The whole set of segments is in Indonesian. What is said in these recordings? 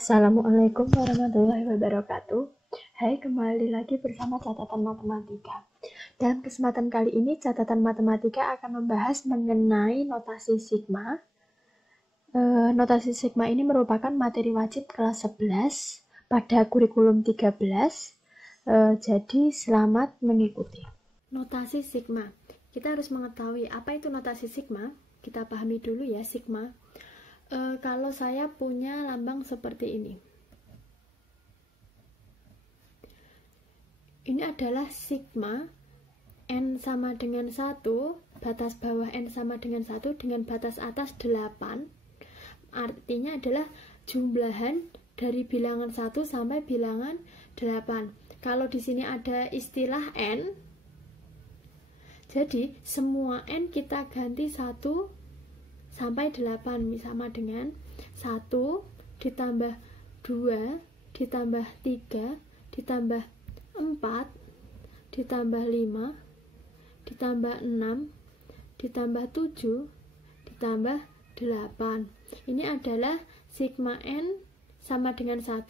Assalamualaikum warahmatullahi wabarakatuh. Hai, kembali lagi bersama catatan matematika. Dalam kesempatan kali ini, catatan matematika akan membahas mengenai notasi sigma. Notasi sigma ini merupakan materi wajib kelas 11 pada kurikulum 13. Jadi, selamat mengikuti. Notasi sigma. Kita harus mengetahui apa itu notasi sigma. Kita pahami dulu ya sigma. Kalau saya punya lambang seperti ini. Ini adalah sigma, N sama dengan 1, batas bawah N sama dengan 1, dengan batas atas 8. Artinya adalah jumlahan dari bilangan 1 sampai bilangan 8. Kalau di sini ada istilah N, jadi semua N kita ganti 1 sampai 8 sama dengan 1 ditambah 2 ditambah 3 ditambah 4 ditambah 5 ditambah 6 ditambah 7 ditambah 8. Ini adalah sigma N sama dengan 1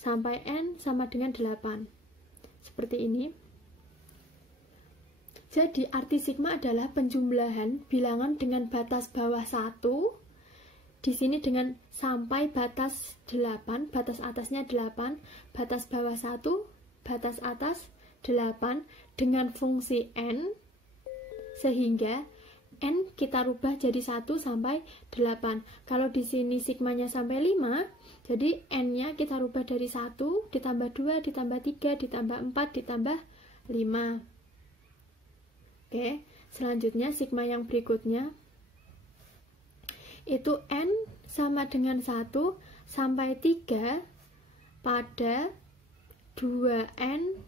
sampai N sama dengan 8. Seperti ini. Jadi, arti sigma adalah penjumlahan bilangan dengan batas bawah 1, di sini dengan sampai batas 8, batas atasnya 8, batas bawah 1, batas atas 8, dengan fungsi N, sehingga N kita rubah jadi 1 sampai 8. Kalau di sini sigmanya sampai 5, jadi N-nya kita rubah dari 1, ditambah 2, ditambah 3, ditambah 4, ditambah 5. Oke, selanjutnya sigma yang berikutnya itu N sama dengan 1 sampai 3 pada 2N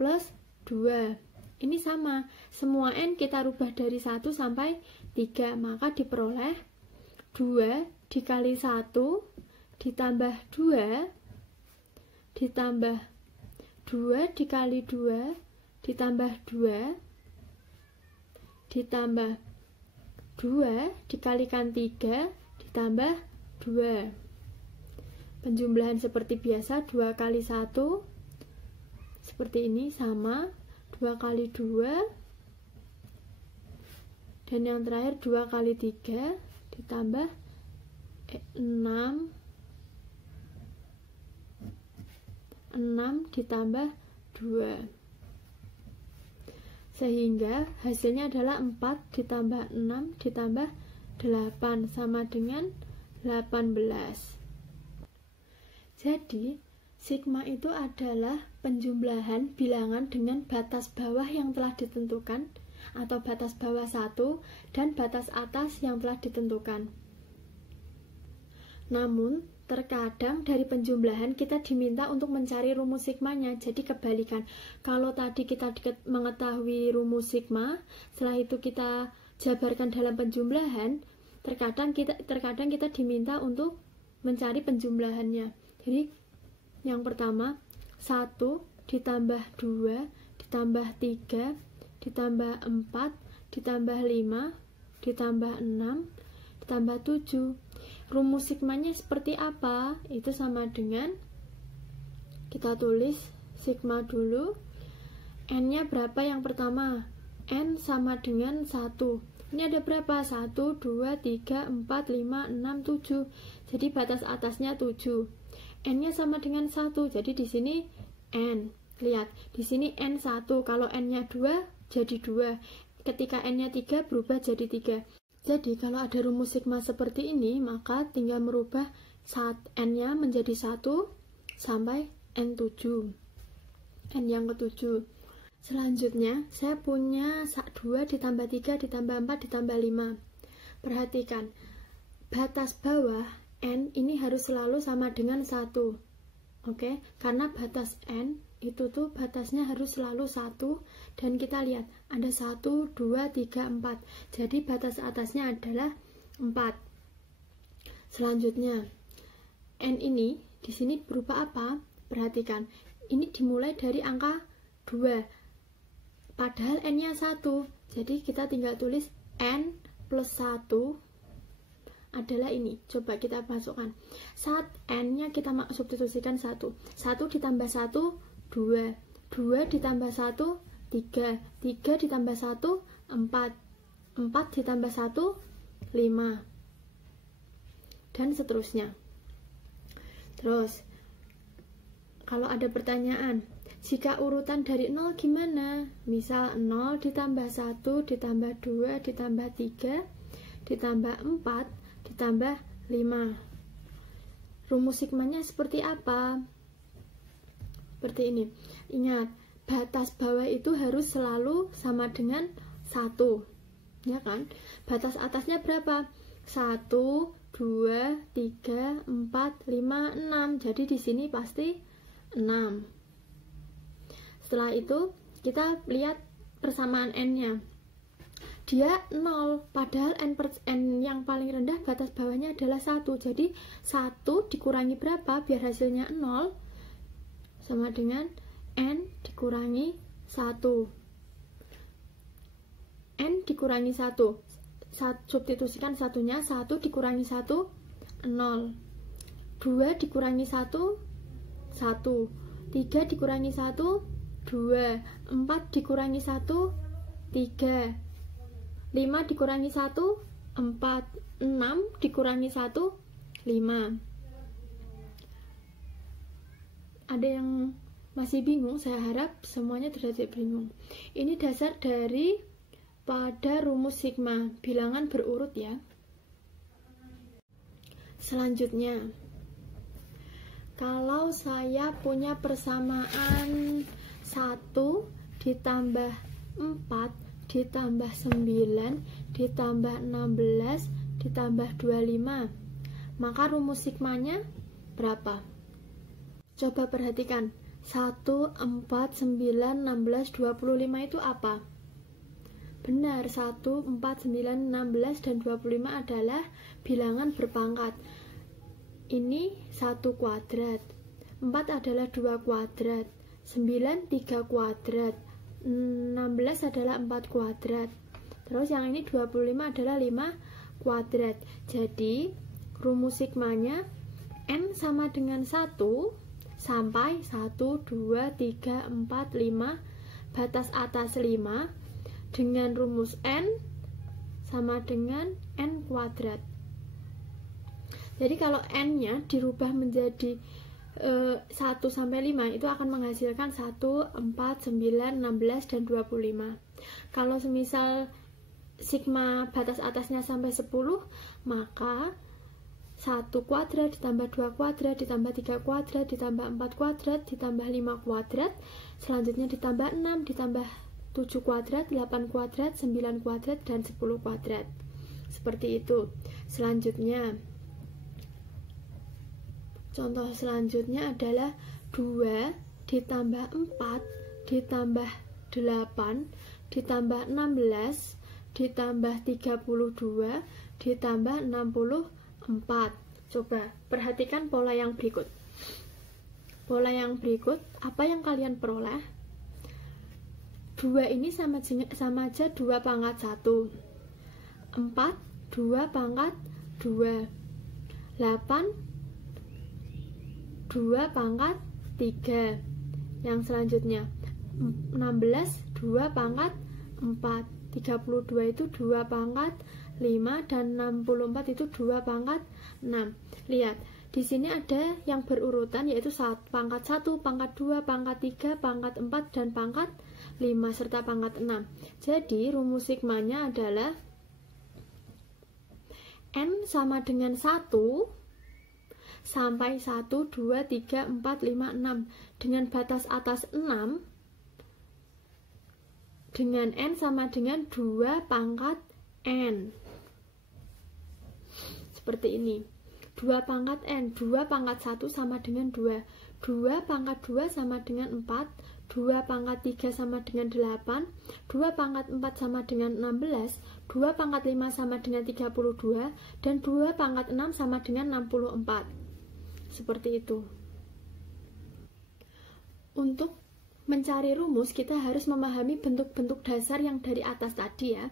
plus 2. Ini sama, semua N kita rubah dari 1 sampai 3, maka diperoleh 2 dikali 1 ditambah 2 ditambah 2 dikali 2 ditambah 2 ditambah 2 dikalikan 3 ditambah 2. Penjumlahan seperti biasa, 2 kali 1 seperti ini sama 2 kali 2, dan yang terakhir 2 kali 3 ditambah 6 ditambah 2, sehingga hasilnya adalah 4 ditambah 6 ditambah 8 sama dengan 18. Jadi, sigma itu adalah penjumlahan bilangan dengan batas bawah yang telah ditentukan, atau batas bawah 1 dan batas atas yang telah ditentukan. Namun, terkadang dari penjumlahan kita diminta untuk mencari rumus sigmanya. Jadi kebalikan, kalau tadi kita mengetahui rumus sigma, setelah itu kita jabarkan dalam penjumlahan, terkadang kita diminta untuk mencari penjumlahannya. Jadi yang pertama, 1 ditambah 2 ditambah 3 ditambah 4 ditambah 5 ditambah 6 ditambah 7. Rumus sigmanya seperti apa? Itu sama dengan, kita tulis sigma dulu. N-nya berapa yang pertama? N sama dengan 1. Ini ada berapa? 1, 2, 3, 4, 5, 6, 7. Jadi batas atasnya 7. N-nya sama dengan 1. Jadi di sini N. Lihat, di sini N1. Kalau N-nya 2, jadi 2. Ketika N-nya 3, berubah jadi 3. Jadi, kalau ada rumus sigma seperti ini, maka tinggal merubah N-nya menjadi 1 sampai N7. N yang ke-7. Selanjutnya, saya punya 2 ditambah 3 ditambah 4 ditambah 5. Perhatikan, batas bawah N ini harus selalu sama dengan 1. Oke, karena batas N itu tuh batasnya harus selalu 1, dan kita lihat ada 1, 2, 3, 4. Jadi batas atasnya adalah 4. Selanjutnya, N ini di sini berupa apa? Perhatikan, ini dimulai dari angka 2. Padahal N-nya 1. Jadi kita tinggal tulis N plus 1 adalah ini. Coba kita masukkan. Saat n-nya kita substitusikan 1. 1 ditambah 1, 2. 2 ditambah 1, 3. 3 ditambah 1, 4. 4 ditambah 1, 5. Dan seterusnya. Terus, kalau ada pertanyaan, jika urutan dari 0 gimana? Misal 0 ditambah 1, ditambah 2, ditambah 3, ditambah 4, ditambah 5. Rumus sigmanya seperti apa? Seperti ini. Ingat, batas bawah itu harus selalu sama dengan 1. Ya kan? Batas atasnya berapa? 1, 2, 3, 4, 5, 6. Jadi di sini pasti 6. Setelah itu kita lihat persamaan n-nya. Dia 0, padahal n yang paling rendah batas bawahnya adalah 1. Jadi 1 dikurangi berapa biar hasilnya 0? Sama dengan n dikurangi 1. N dikurangi 1. Substitusikan satunya, 1 dikurangi 1, 0. 2 dikurangi 1, 1. 3 dikurangi 1, 2. 4 dikurangi 1, 3. 5 dikurangi 1, 4. 6 dikurangi 1, 5. Ada yang masih bingung? Saya harap semuanya tidak bingung. Ini dasar dari pada rumus sigma, bilangan berurut ya. Selanjutnya, kalau saya punya persamaan 1 ditambah 4 ditambah 9 ditambah 16 ditambah 25, maka rumus sigmanya berapa? Coba perhatikan, 1, 4, 9, 16, 25 itu apa? Benar, 1, 4, 9, 16, dan 25 adalah bilangan berpangkat. Ini 1 kuadrat, 4 adalah 2 kuadrat, 9 3 kuadrat, 16 adalah 4 kuadrat. Terus yang ini 25 adalah 5 kuadrat. Jadi rumus sigmanya n sama dengan 1 sampai 1, 2, 3, 4, 5, batas atas 5, dengan rumus n sama dengan n kuadrat. Jadi kalau n-nya dirubah menjadi 1 sampai 5 itu akan menghasilkan 1, 4, 9, 16, dan 25. Kalau semisal sigma batas atasnya sampai 10, maka 1 kuadrat ditambah 2 kuadrat ditambah 3 kuadrat ditambah 4 kuadrat ditambah 5 kuadrat, selanjutnya ditambah 6 ditambah 7 kuadrat, 8 kuadrat, 9 kuadrat, dan 10 kuadrat. Seperti itu. Selanjutnya, contoh selanjutnya adalah 2 ditambah 4 ditambah 8 ditambah 16 ditambah 32 ditambah 64. Coba perhatikan pola yang berikut. Pola yang berikut, apa yang kalian peroleh? 2 ini sama aja 2 pangkat 1. 4, 2 pangkat 2. 8, 2 pangkat 3. Yang selanjutnya 16, 2 pangkat 4. 32 itu 2 pangkat 5, dan 64 itu 2 pangkat 6. Lihat, di sini ada yang berurutan, yaitu pangkat 1, pangkat 2, pangkat 3, pangkat 4, dan pangkat 5, serta pangkat 6. Jadi rumus sigmanya adalah n sama dengan 1 sampai 1, 2, 3, 4, 5, 6 dengan batas atas 6, dengan n sama dengan 2 pangkat n. Seperti ini. 2 pangkat n, 2 pangkat 1 sama dengan 2, 2 pangkat 2 sama dengan 4, 2 pangkat 3 sama dengan 8, 2 pangkat 4 sama dengan 16, 2 pangkat 5 sama dengan 32, dan 2 pangkat 6 sama dengan 64. Seperti itu. Untuk mencari rumus, kita harus memahami bentuk-bentuk dasar yang dari atas tadi ya.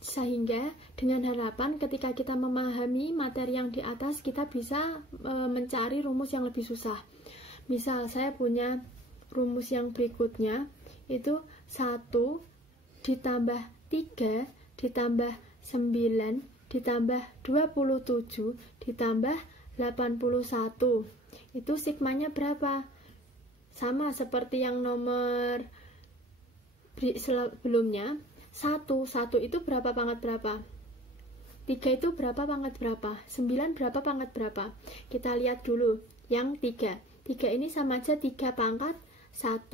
Sehingga dengan harapan ketika kita memahami materi yang di atas, kita bisa mencari rumus yang lebih susah. Misal saya punya rumus yang berikutnya, itu 1 ditambah 3 ditambah 9 ditambah 27 ditambah 81. Itu sigmanya berapa? Sama seperti yang nomor sebelumnya. 1 itu berapa pangkat berapa? 3 itu berapa pangkat berapa? 9 berapa pangkat berapa? Kita lihat dulu yang 3 ini sama aja 3 pangkat 1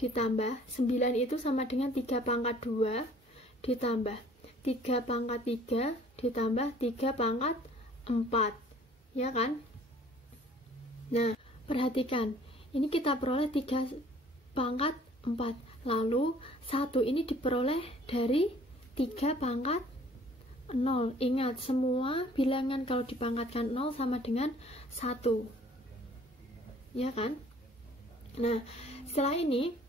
ditambah 9 itu sama dengan 3 pangkat 2 ditambah 3 pangkat 3 ditambah 3 pangkat 4, ya kan? Nah, perhatikan, ini kita peroleh 3 pangkat 4, lalu 1 ini diperoleh dari 3 pangkat 0. Ingat, semua bilangan kalau dipangkatkan 0 sama dengan 1, ya kan? Nah, setelah ini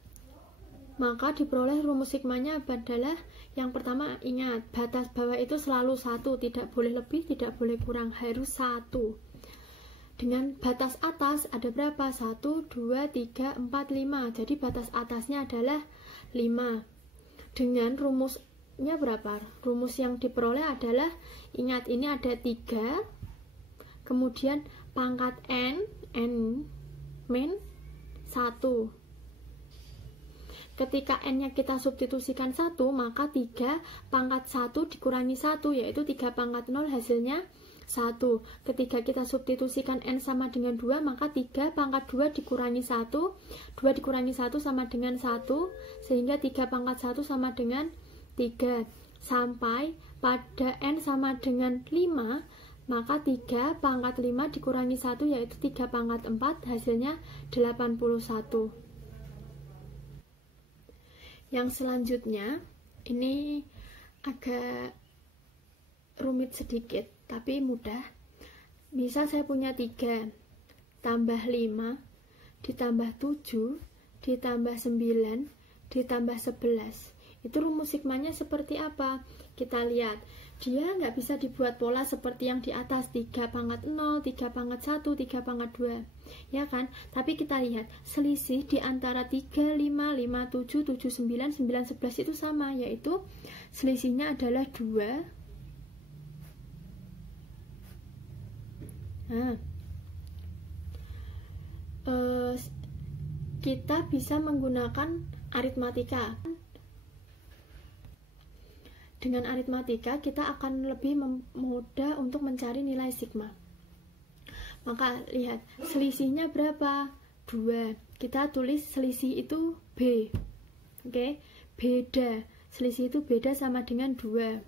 maka diperoleh rumus sigmanya adalah yang pertama, ingat, batas bawah itu selalu 1, tidak boleh lebih, tidak boleh kurang, harus 1. Dengan batas atas ada berapa? 1, 2, 3, 4, 5. Jadi batas atasnya adalah 5. Dengan rumusnya berapa? Rumus yang diperoleh adalah, ingat, ini ada 3, kemudian pangkat n min 1. Ketika n-nya kita substitusikan 1, maka 3 pangkat 1 dikurangi 1, yaitu 3 pangkat 0, hasilnya 1. Ketika kita substitusikan n sama dengan 2, maka 3 pangkat 2 dikurangi 1, 2 dikurangi 1 sama dengan 1, sehingga 3 pangkat 1 sama dengan 3. Sampai pada n sama dengan 5, maka 3 pangkat 5 dikurangi 1, yaitu 3 pangkat 4, hasilnya 81. Yang selanjutnya, ini agak rumit sedikit, tapi mudah. Misal saya punya 3, tambah 5, ditambah 7, ditambah 9, ditambah 11. Itu rumus sigmanya seperti apa? Kita lihat, dia nggak bisa dibuat pola seperti yang di atas, 3 pangkat 0, 3 pangkat 1, 3 pangkat 2, ya kan? Tapi kita lihat, selisih di antara 3, 5, 5, 7, 7, 9, 9, 11 itu sama, yaitu selisihnya adalah 2. Nah, kita bisa menggunakan aritmatika. Dengan aritmatika, kita akan lebih mudah untuk mencari nilai sigma. Maka lihat, selisihnya berapa? 2. Kita tulis selisih itu B. Oke, beda. Selisih itu beda sama dengan 2.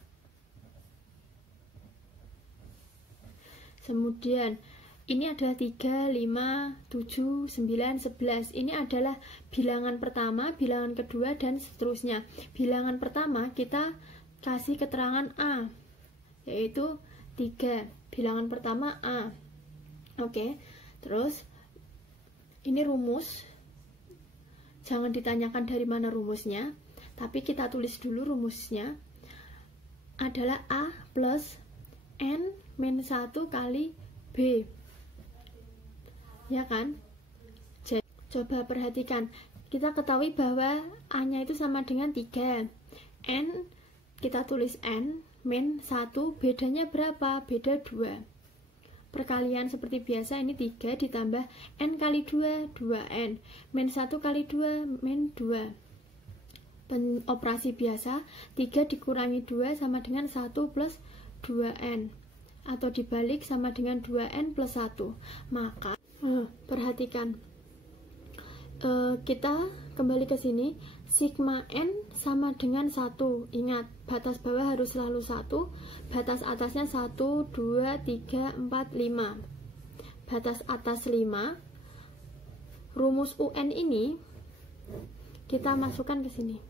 Kemudian, ini adalah 3, 5, 7, 9, 11. Ini adalah bilangan pertama, bilangan kedua, dan seterusnya. Bilangan pertama, kita kasih keterangan A, yaitu 3. Bilangan pertama A. Oke, terus ini rumus. Jangan ditanyakan dari mana rumusnya, tapi kita tulis dulu rumusnya. Adalah A plus N min 1 kali B, ya kan? Jadi, coba perhatikan, kita ketahui bahwa A-nya itu sama dengan 3. N, kita tulis N min 1, bedanya berapa? Beda 2. Perkalian seperti biasa, ini 3 ditambah N kali 2, 2N. Min 1 kali 2, min 2. Operasi biasa, 3 dikurangi 2 sama dengan 1 plus 2N. Atau dibalik sama dengan 2N plus 1. Maka, perhatikan. Kita kembali ke sini. Sigma N sama dengan 1. Ingat, batas bawah harus selalu 1. Batas atasnya 1, 2, 3, 4, 5. Batas atas 5. Rumus UN ini kita masukkan ke sini.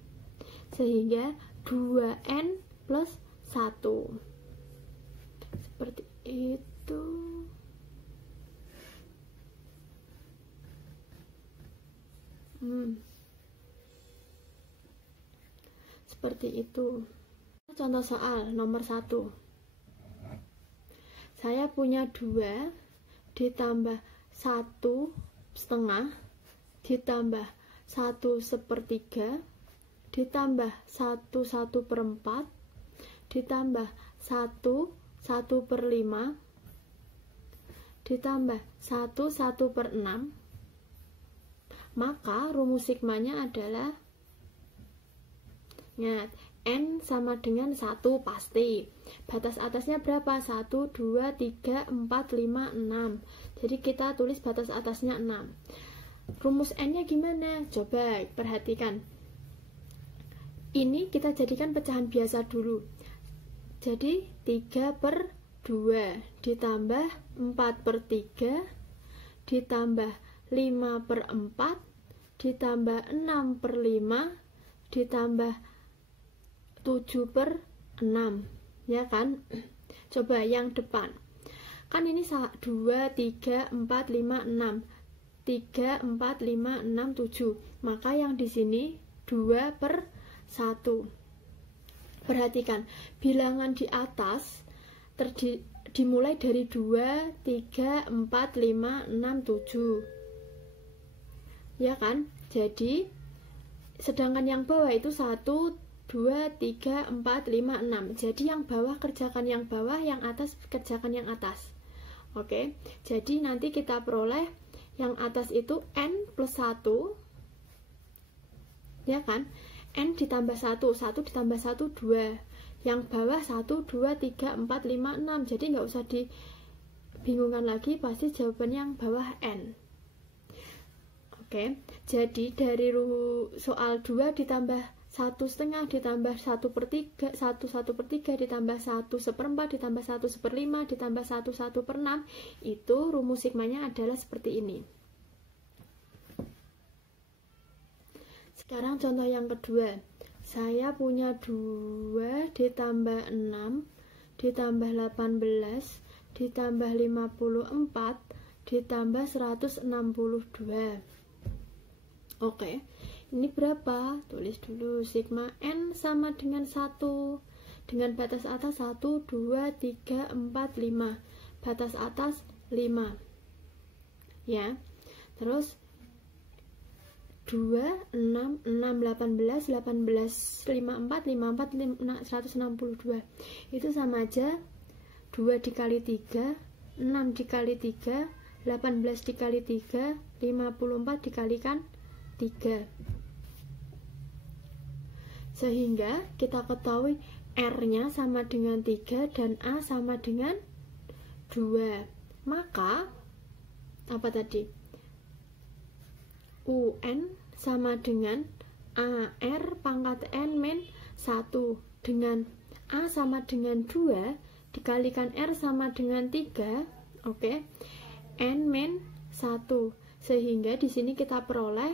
Sehingga 2N plus 1. Seperti itu. Seperti itu. Contoh soal nomor 1. Saya punya 2 ditambah 1/2 ditambah 1/3 ditambah 1/4 ditambah 1/5 ditambah 1/6. Maka rumus sigmanya adalah, ingat, N sama dengan 1 pasti. Batas atasnya berapa? 1, 2, 3, 4, 5, 6. Jadi kita tulis batas atasnya 6. Rumus N-nya gimana? Coba perhatikan. Ini kita jadikan pecahan biasa dulu. Jadi 3/2 ditambah 4/3 ditambah 5/4 ditambah 6/5 ditambah 7/6, ya kan? Coba yang depan. Kan ini 2, 3, 4, 5, 6. 3, 4, 5, 6, 7. Maka yang di sini 2/1. Perhatikan, bilangan di atas dimulai dari 2, 3, 4, 5, 6, 7. Ya kan? Jadi sedangkan yang bawah itu 1, 2, 3, 4, 5, 6. Jadi yang bawah kerjakan yang bawah, yang atas kerjakan yang atas. Oke, jadi nanti kita peroleh yang atas itu N plus 1, ya kan? N ditambah 1, 1 ditambah 1, 2. Yang bawah 1, 2, 3, 4, 5, 6. Jadi nggak usah dibingungkan lagi, pasti jawabannya yang bawah N. Oke, jadi dari soal 2 ditambah 1/2 ditambah 1/3, 1/3 ditambah 1/4 ditambah 1/5 ditambah 1/6, itu rumus sigmanya adalah seperti ini. Sekarang contoh yang kedua. Saya punya 2 ditambah 6 ditambah 18 ditambah 54 ditambah 162. Oke, ini berapa? Tulis dulu. Sigma N sama dengan 1. Dengan batas atas 1, 2, 3, 4, 5. Batas atas 5. Ya. Terus 2, 6, 6, 18, 18, 54, 54, 162. Itu sama aja 2 dikali 3, 6 dikali 3, 18 dikali 3, 54 dikalikan 3. Sehingga kita ketahui R-nya sama dengan 3 dan A sama dengan 2. Maka apa tadi? UN sama dengan AR pangkat N min 1 dengan A sama dengan 2 dikalikan R sama dengan 3. Oke. N min 1. Sehingga di sini kita peroleh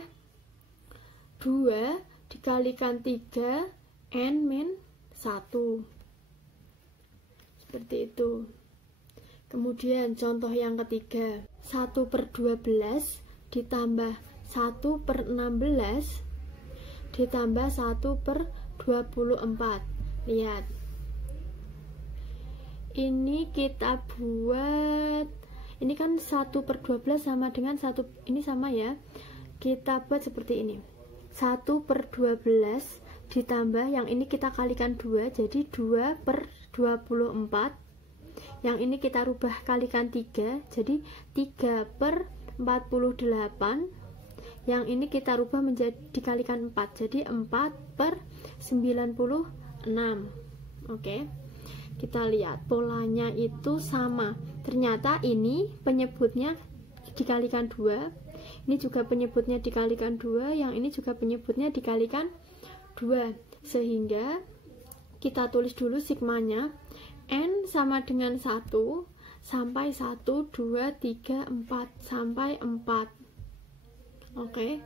2 dikalikan 3 N min 1. Seperti itu. Kemudian contoh yang ketiga, 1/12 ditambah 1/16 ditambah 1/24. Lihat. Ini kita buat, ini kan 1/12 sama dengan 1, ini sama ya. Kita buat seperti ini. 1/12 ditambah, yang ini kita kalikan 2, jadi 2/24. Yang ini kita rubah kalikan 3, jadi 3/48. Yang ini kita rubah menjadi dikalikan 4, jadi 4/96. Oke. Kita lihat polanya itu sama. Ternyata ini penyebutnya dikalikan 2, ini juga penyebutnya dikalikan 2, yang ini juga penyebutnya dikalikan 2. Sehingga kita tulis dulu sigmanya. N sama dengan 1 sampai 1, 2, 3, 4 sampai 4. Oke.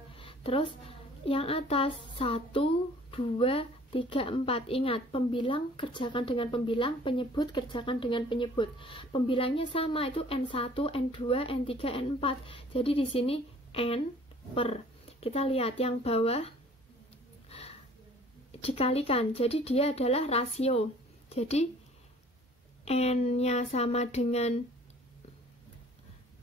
Terus yang atas 1, 2, 3, 4. Ingat, pembilang kerjakan dengan pembilang, penyebut kerjakan dengan penyebut. Pembilangnya sama, itu N1, N2, N3, N4. Jadi di sini N per. Kita lihat yang bawah. dikalikan, jadi dia adalah rasio. Jadi N-nya sama dengan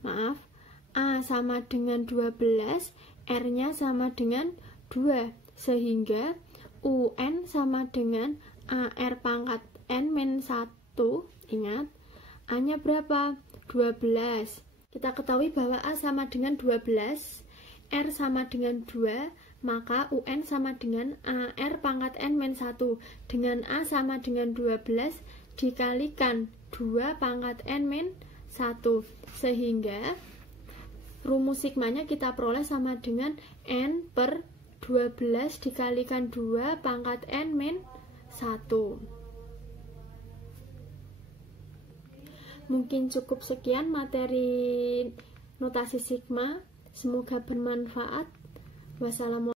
A sama dengan 12, R-nya sama dengan 2, sehingga UN sama dengan AR pangkat N min 1. Ingat, A-nya berapa? 12. Kita ketahui bahwa A sama dengan 12, R sama dengan 2, maka UN sama dengan AR pangkat N min 1. Dengan A sama dengan 12 dikalikan 2 pangkat N min 1, sehingga rumus sigmanya kita peroleh sama dengan N per 12 dikalikan 2 pangkat N min 1. Mungkin cukup sekian materi notasi sigma. Semoga bermanfaat. Wassalamualaikum.